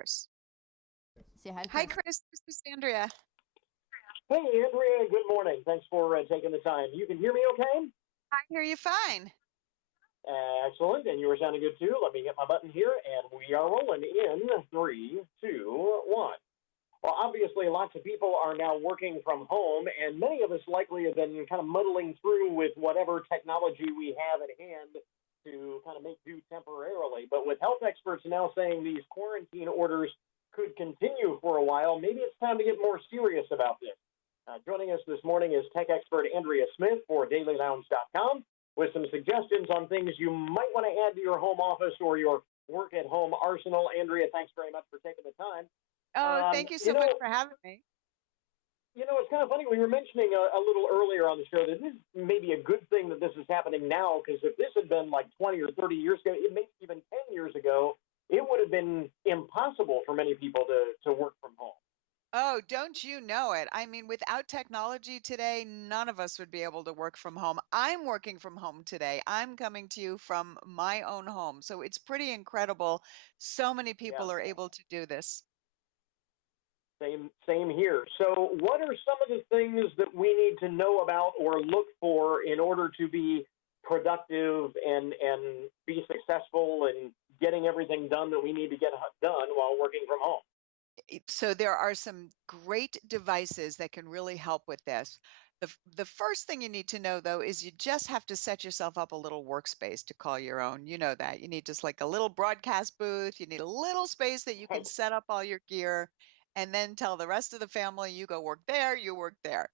Chris. Say hi, Hi, Chris. Chris. This is Andrea. Hey, Andrea, good morning. Thanks for taking the time. You can hear me okay? I hear you fine. Excellent. And you were sounding good too. Let me hit my button here, and we are rolling in three, two, one. Well, obviously, lots of people are now working from home, and many of us likely have been kind of muddling through with whatever technology we have at hand to kind of make do temporarily. But with health experts now saying these quarantine orders could continue for a while, maybe it's time to get more serious about this. Joining us this morning is tech expert Andrea Smith for dailylounge.com with some suggestions on things you might want to add to your home office or your work at home arsenal. Andrea, thanks very much for taking the time. Oh, Um, thank you you so much know, for having me. it's kind of funny. We were mentioning a little earlier on the show that this is maybe a good thing that this is happening now, because if this had been like 20 or 30 years ago, it maybe even 10 years ago, it would have been impossible for many people to work from home. Oh, don't you know it? I mean, without technology today, none of us would be able to work from home. I'm working from home today. I'm coming to you from my own home. So it's pretty incredible. So many Yeah. people are able to do this. Same here. So, what are some of the things that we need to know about or look for in order to be productive and be successful in getting everything done that we need to get done while working from home? So there are some great devices that can really help with this. The first thing you need to know, though, is you just have to set yourself up a little workspace to call your own. You know that. You need just like a little broadcast booth. You need a little space that you can Right. set up all your gear and then tell the rest of the family, you go work there, you work there.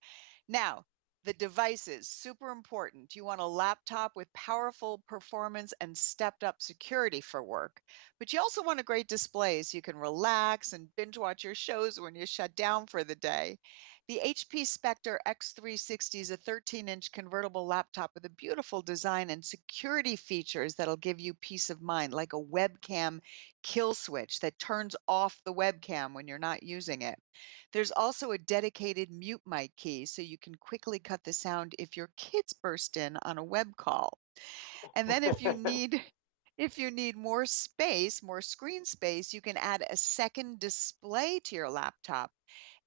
Now, the devices, super important. You want a laptop with powerful performance and stepped up security for work. But you also want a great display so you can relax and binge watch your shows when you shut down for the day. The HP Spectre X360 is a 13-inch convertible laptop with a beautiful design and security features that'll give you peace of mind, like a webcam kill switch that turns off the webcam when you're not using it. There's also a dedicated mute mic key so you can quickly cut the sound if your kids burst in on a web call. And then if you need more space, more screen space, you can add a second display to your laptop.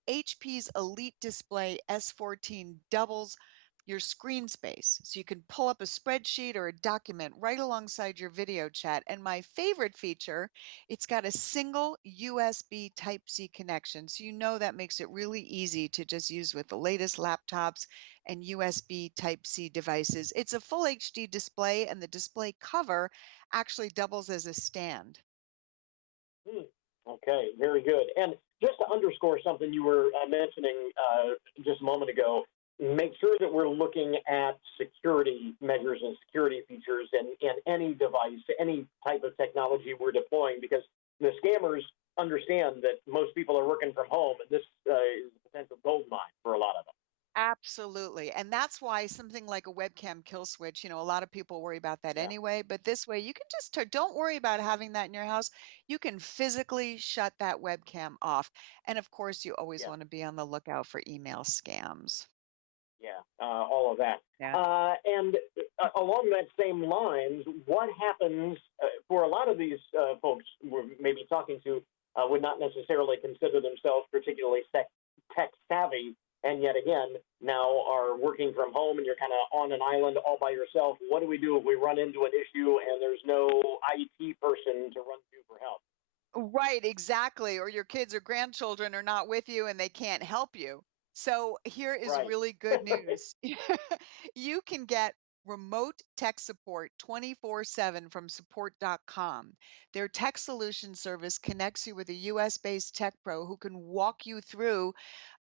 HP's Elite Display S14 doubles your screen space. So you can pull up a spreadsheet or a document right alongside your video chat. And my favorite feature, it's got a single USB Type-C connection. So you know that makes it really easy to just use with the latest laptops and USB Type-C devices. It's a full HD display, and the display cover actually doubles as a stand. Okay, very good. And just to underscore something you were mentioning just a moment ago, make sure that we're looking at security measures and security features in any device, any type of technology we're deploying, because the scammers understand that most people are working from home, and this is a potential gold mine for a lot of them. Absolutely. And that's why something like a webcam kill switch, a lot of people worry about that Yeah, anyway, but this way you can just don't worry about having that in your house. You can physically shut that webcam off. And of course, you always yeah. want to be on the lookout for email scams. Yeah, all of that. Yeah. And along that same lines, what happens for a lot of these folks we're maybe talking to would not necessarily consider themselves particularly tech savvy, and yet again, now are working from home and you're kind of on an island all by yourself. What do we do if we run into an issue and there's no IT person to run to for help? Right, exactly. Or your kids or grandchildren are not with you and they can't help you. So here is Right. really good news. You can get remote tech support 24/7 from support.com. Their tech solution service connects you with a US-based tech pro who can walk you through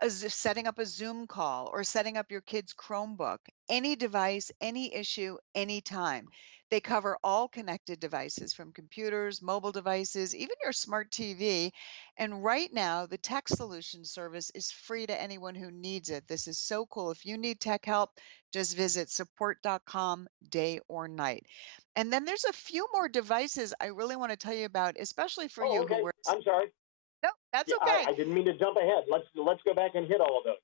setting up a Zoom call or setting up your kid's Chromebook, any device, any issue, anytime. They cover all connected devices from computers, mobile devices, even your smart TV. And right now, the Tech Solution Service is free to anyone who needs it. This is so cool. If you need tech help, just visit support.com day or night. And then there's a few more devices I really want to tell you about, especially for Oh, you who okay. wears. I'm sorry. No, that's Yeah, okay. I didn't mean to jump ahead. Let's go back and hit all of those.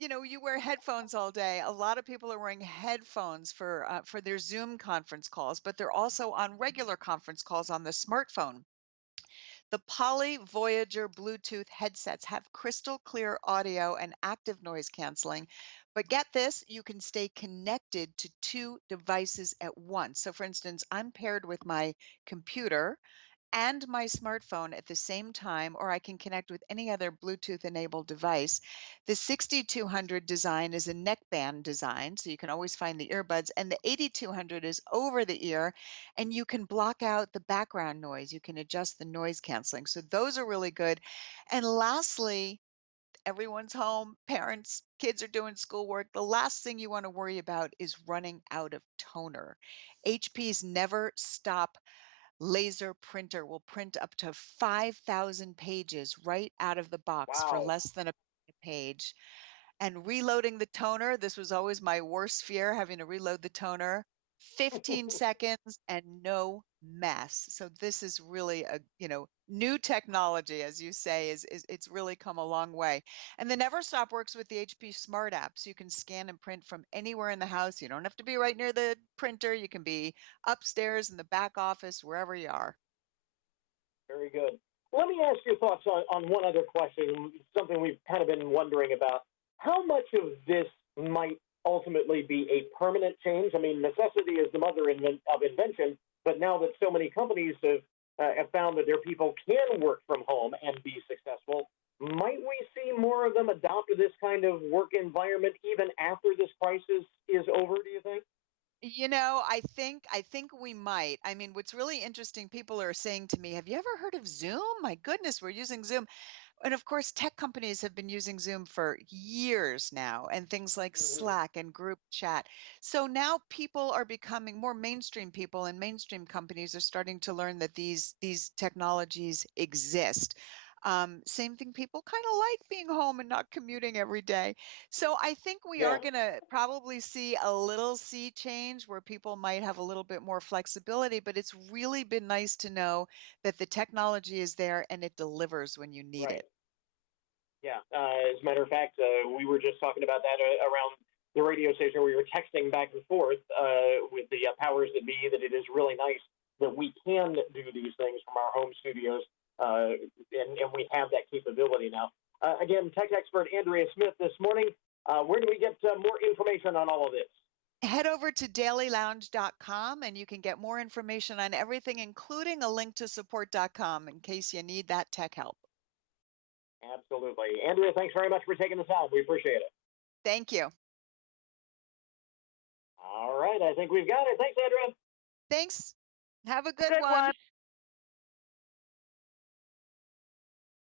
You wear headphones all day. A lot of people are wearing headphones for their Zoom conference calls, but they're also on regular conference calls on the smartphone. The Poly Voyager Bluetooth headsets have crystal clear audio and active noise canceling. But get this, you can stay connected to two devices at once. So, for instance, I'm paired with my computer and my smartphone at the same time, or I can connect with any other Bluetooth enabled device. The 6200 design is a neckband design, so you can always find the earbuds, and the 8200 is over the ear, and you can block out the background noise. You can adjust the noise canceling. So those are really good. And lastly, everyone's home, parents, kids are doing schoolwork. The last thing you want to worry about is running out of toner. HP's Never Stop laser printer will print up to 5,000 pages right out of the box for Wow. less than a page. And reloading the toner, this was always my worst fear, having to reload the toner. 15 seconds and no mess. So this is really a, new technology, as you say, is it's really come a long way. And the Never Stop works with the HP Smart app, so you can scan and print from anywhere in the house. You don't have to be right near the printer. You can be upstairs in the back office, wherever you are. Very good. Let me ask your thoughts on one other question, something we've kind of been wondering about. How much of this might ultimately be a permanent change? I mean, necessity is the mother of invention, but now that so many companies have found that their people can work from home and be successful, might we see more of them adopt this kind of work environment even after this crisis is over, do you think? I think we might. I mean, what's really interesting, people are saying to me, "Have you ever heard of Zoom? My goodness, we're using Zoom." And of course, tech companies have been using Zoom for years now, and things like Mm-hmm. Slack and group chat. So now people are becoming more mainstream people, and mainstream companies are starting to learn that these technologies exist. Same thing, people kind of like being home and not commuting every day. So I think we are Yeah, going to probably see a little sea change where people might have a little bit more flexibility, but it's really been nice to know that the technology is there and it delivers when you need right. it. Yeah. As a matter of fact, we were just talking about that around the radio station. We were texting back and forth with the powers that be that it is really nice that we can do these things from our home studios, and we have that capability now. Again, tech expert Andrea Smith this morning. Where do we get more information on all of this? Head over to dailylounge.com and you can get more information on everything, including a link to support.com in case you need that tech help. Absolutely. Andrea, thanks very much for taking the time. We appreciate it. Thank you. All right. I think we've got it. Thanks, Andrea. Thanks. Have a good Good one. one.